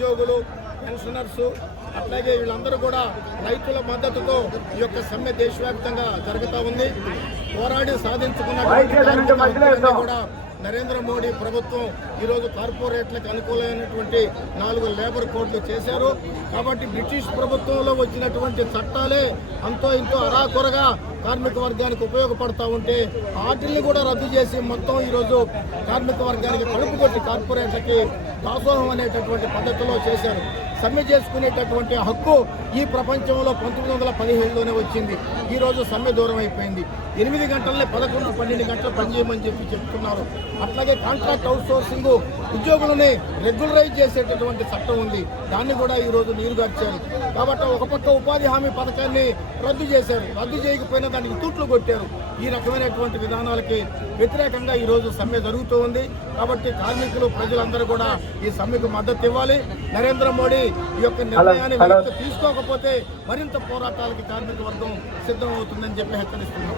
ఉద్యోగులు, పెన్షనర్సు, అట్లాగే వీళ్ళందరూ కూడా రైతుల మద్దతుతో ఈ యొక్క సమ్మె దేశవ్యాప్తంగా జరుగుతూ ఉంది. పోరాడి సాధించుకున్నటువంటి కూడా నరేంద్ర మోడీ ప్రభుత్వం ఈరోజు కార్పొరేట్లకు అనుకూలమైనటువంటి 4 లేబర్ కోడ్లు చేశారు. కాబట్టి బ్రిటిష్ ప్రభుత్వంలో వచ్చినటువంటి చట్టాలే అంతో ఇంతో అరాకొరగా కార్మిక వర్గానికి ఉపయోగపడతా ఉంటే వాటిల్ని కూడా రద్దు చేసి మొత్తం ఈరోజు కార్మిక వర్గానికి కడుపు కొట్టి కార్పొరేట్లకి దాసోహం అనేటటువంటి పద్ధతిలో చేశారు. సమ్మె చేసుకునేటటువంటి హక్కు ఈ ప్రపంచంలో 1917లోనే వచ్చింది. ఈరోజు సమ్మె దూరం అయిపోయింది. 8 గంటలనే 11, 12 గంటలు పనిచేయమని చెప్తున్నారు. అట్లాగే కాంట్రాక్ట్ అవుట్ సోర్సింగ్ ఉద్యోగులని రెగ్యులరైజ్ చేసేటటువంటి చట్టం ఉంది. దాన్ని కూడా ఈరోజు నీరుగార్చారు. కాబట్టి ఒక పక్క ఉపాధి హామీ పథకాన్ని రద్దు చేశారు. రద్దు చేయకపోయినా దానికి తూట్లు కొట్టారు. ఈ రకమైనటువంటి విధానాలకి వ్యతిరేకంగా ఈరోజు సమ్మె జరుగుతూ ఉంది. కాబట్టి కార్మికులు, ప్రజలందరూ కూడా ఈ సమ్మెకు మద్దతు ఇవ్వాలి. నరేంద్ర మోడీ ఈ యొక్క నిర్ణయాన్ని తీసుకోకపోతే మరింత పోరాటాలకి కార్మిక వర్గం సిద్ధం అవుతుందని చెప్పి హెచ్చరిస్తున్నారు.